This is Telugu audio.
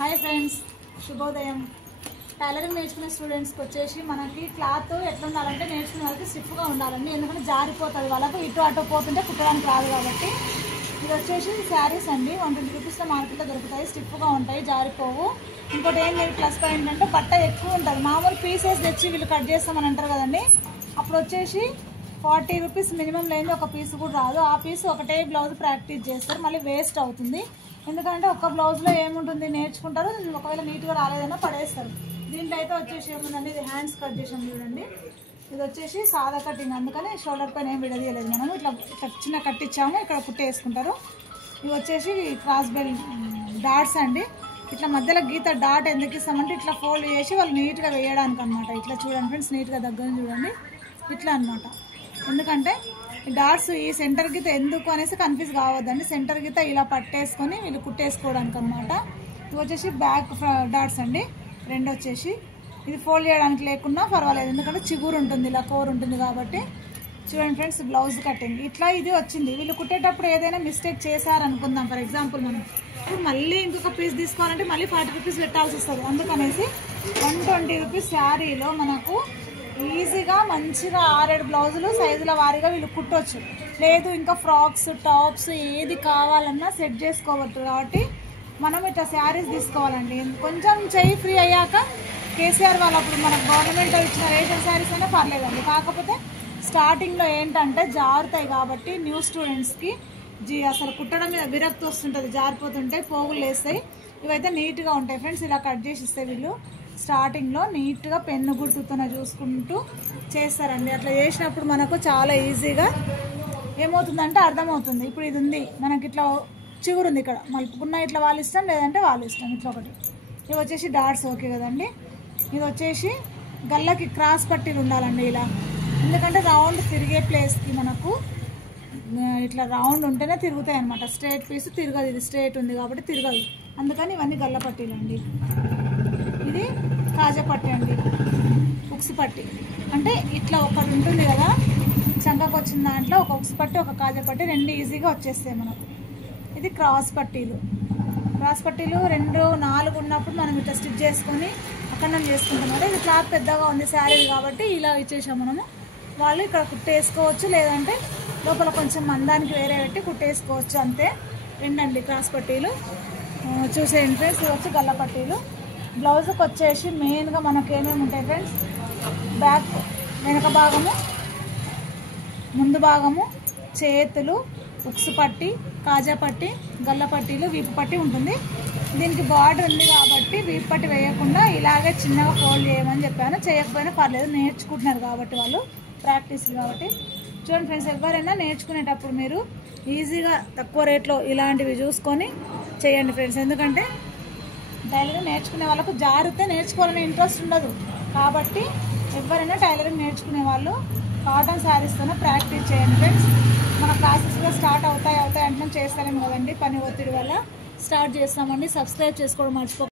హాయ్ ఫ్రెండ్స్, శుభోదయం. టైలరింగ్ నేర్చుకునే స్టూడెంట్స్కి వచ్చేసి మనకి క్లాత్ ఎట్లా ఉండాలంటే నేర్చుకునే వాళ్ళకి స్టిఫ్గా ఉండాలండి. ఎందుకంటే జారిపోతుంది, వాళ్ళకు ఇటు అటు పోతుంటే కుట్టడానికి రాదు కాబట్టి. ఇది వచ్చేసి శారీస్ అండి, 120 రూపీస్లో మార్కెట్లో దొరుకుతాయి. స్టిఫ్గా ఉంటాయి, జారిపోవు. ఇంకోటి ఏం లేదు ప్లస్ పాయింట్ అంటే బట్ట ఎక్కువ ఉంటుంది. మామూలు పీసెస్ తెచ్చి వీళ్ళు కట్ చేస్తామని అంటారు కదండి, అప్పుడు వచ్చేసి 40 రూపీస్ మినిమం లేని ఒక పీస్ కూడా రాదు. ఆ పీస్ ఒకటే బ్లౌజ్ ప్రాక్టీస్ చేస్తారు, మళ్ళీ వేస్ట్ అవుతుంది. ఎందుకంటే ఒక్క బ్లౌజ్లో ఏముంటుంది, నేర్చుకుంటారు, ఒకవేళ నీట్గా రాలేదన్నా పడేస్తారు. దీంట్లో అయితే వచ్చేసి ఏముందండి, ఇది హ్యాండ్స్ కట్ చేసాం చూడండి. ఇది వచ్చేసి సాదా కటింగ్, అందుకని షోల్డర్ పైన ఏం విడదీయలేదు. మనం ఇట్లా చిన్న కట్టించాము, ఇక్కడ కుట్టి వేసుకుంటారు. ఇవి వచ్చేసి క్రాస్ బెల్ డాట్స్ అండి. ఇట్లా మధ్యలో గీత డాట్ ఎందుకు ఇస్తామంటే ఇట్లా ఫోల్డ్ చేసి వాళ్ళు నీట్గా వేయడానికి అనమాట. ఇట్లా చూడండి ఫ్రెండ్స్, నీట్గా దగ్గర చూడండి, ఇట్లా అనమాట. ఎందుకంటే ఈ డాట్స్ ఈ సెంటర్ గీత ఎందుకు అనేసి కన్ఫ్యూజ్ కావద్దండి. సెంటర్ గీత ఇలా పట్టేసుకొని వీళ్ళు కుట్టేసుకోవడానికి అనమాట. ఇవి వచ్చేసి బ్యాక్ డాట్స్ అండి, రెండు వచ్చేసి. ఇది ఫోల్డ్ చేయడానికి లేకున్నా పర్వాలేదు, ఎందుకంటే చిగురు ఉంటుంది, ఇలా కోర్ ఉంటుంది కాబట్టి. చూడండి ఫ్రెండ్స్, బ్లౌజ్ కటింగ్ ఇట్లా ఇది వచ్చింది. వీళ్ళు కుట్టేటప్పుడు ఏదైనా మిస్టేక్ చేశారనుకుందాం, ఫర్ ఎగ్జాంపుల్ మనం ఇప్పుడు మళ్ళీ ఇంకొక పీస్ తీసుకోవాలంటే మళ్ళీ 40 రూపీస్ పెట్టాల్సి వస్తుంది. అందుకనేసి 120 రూపీస్ శారీలో మనకు ఈజీగా మంచిగా 6-7 బ్లౌజులు సైజుల వారీగా వీళ్ళు కుట్టవచ్చు. లేదు ఇంకా ఫ్రాక్స్, టాప్స్ ఏది కావాలన్నా సెట్ చేసుకోవచ్చు. కాబట్టి మనం ఇట్లా శారీస్ తీసుకోవాలండి. కొంచెం చెయ్యి ఫ్రీ అయ్యాక కేసీఆర్ వాళ్ళు అప్పుడు మనకు గవర్నమెంట్ ఇచ్చిన రేషన్ శారీస్ అయినా పర్లేదండి. కాకపోతే స్టార్టింగ్లో ఏంటంటే జారుతాయి కాబట్టి న్యూ స్టూడెంట్స్కి అసలు కుట్టడం మీద విరక్తి వస్తుంటుంది, జారిపోతుంటే పోగులు వేస్తాయి. ఇవైతే నీట్గా ఉంటాయి ఫ్రెండ్స్, ఇలా కట్ చేసి ఇస్తే వీళ్ళు స్టార్టింగ్లో నీట్గా పెన్ను గుర్తుతో చూసుకుంటూ చేస్తారండి. అట్లా చేసినప్పుడు మనకు చాలా ఈజీగా ఏమవుతుందంటే అర్థమవుతుంది. ఇప్పుడు ఇది ఉంది మనకి, ఇట్లా చిగురుంది, ఇక్కడ మలుపుకున్న ఇట్లా వాళ్ళ ఇష్టం, లేదంటే వాళ్ళ ఇష్టం. ఇట్లా ఒకటి. ఇవి వచ్చేసి డాట్స్, ఓకే కదండి. ఇది వచ్చేసి గల్లకి క్రాస్ పట్టీలు ఉండాలండి ఇలా, ఎందుకంటే రౌండ్ తిరిగే ప్లేస్కి మనకు ఇట్లా రౌండ్ ఉంటేనే తిరుగుతాయి అనమాట. స్ట్రైట్ పీస్ తిరగదు, ఇది స్ట్రైట్ ఉంది కాబట్టి తిరగదు. అందుకని ఇవన్నీ గల్ల పట్టీలు అండి. ఇది కాజా పట్టి అండి, ఉక్స్ పట్టి. అంటే ఇట్లా ఒకటి ఉంటుంది కదా, చంకకు వచ్చిన దాంట్లో ఒక ఉక్స్ పట్టి, ఒక కాజా పట్టి, రెండు ఈజీగా వచ్చేస్తాయి మనకు. ఇది క్రాస్ పట్టీలు. క్రాస్ పట్టీలు 2-4 ఉన్నప్పుడు మనం ఇట్లా స్టిచ్ చేసుకొని అక్కడ చేసుకుంటాం కదా. ఇది క్లాత్ పెద్దగా ఉంది శారీ కాబట్టి ఇలా ఇచ్చేసాం మనము. వాళ్ళు ఇక్కడ కుట్టేసుకోవచ్చు, లేదంటే లోపల కొంచెం మందానికి వేరే పెట్టి కుట్టేసుకోవచ్చు, అంతే. రెండండి క్రాస్ పట్టీలు చూసేయండి ఫ్రెండ్స్. ఇవి వచ్చి గల్ల పట్టీలు. బ్లౌజ్కి వచ్చేసి మెయిన్గా మనకు ఏమేమి ఉంటాయి ఫ్రెండ్స్, బ్యాక్ వెనక భాగము, ముందు భాగము, చేతులు, ఉక్సు పట్టి, కాజా పట్టి, గల్ల పట్టీలు, వీపు పట్టి ఉంటుంది. దీనికి బార్డర్ ఉంది కాబట్టి వీపు పట్టి వేయకుండా ఇలాగే చిన్నగా ఫోల్డ్ చేయమని చెప్పాను. చేయకపోయినా పర్లేదు, నేర్చుకుంటున్నారు కాబట్టి వాళ్ళు, ప్రాక్టీస్ కాబట్టి. చూడండి ఫ్రెండ్స్, ఎవరైనా నేర్చుకునేటప్పుడు మీరు ఈజీగా తక్కువ రేట్లో ఇలాంటివి చూసుకొని చేయండి ఫ్రెండ్స్. ఎందుకంటే టైలరింగ్ నేర్చుకునే వాళ్ళకు జారితే నేర్చుకోవాలనే ఇంట్రెస్ట్ ఉండదు. కాబట్టి ఎవరైనా టైలరింగ్ నేర్చుకునే వాళ్ళు కాటన్ శారీస్తోనే ప్రాక్టీస్ చేయండి ఫ్రెండ్స్. మన క్లాసెస్ కూడా స్టార్ట్ అవుతాయి అంటే చేస్తారేమో కదండి, పని ఒత్తిడి వల్ల స్టార్ట్ చేస్తామండి. సబ్స్క్రైబ్ చేసుకోవడం మర్చిపో.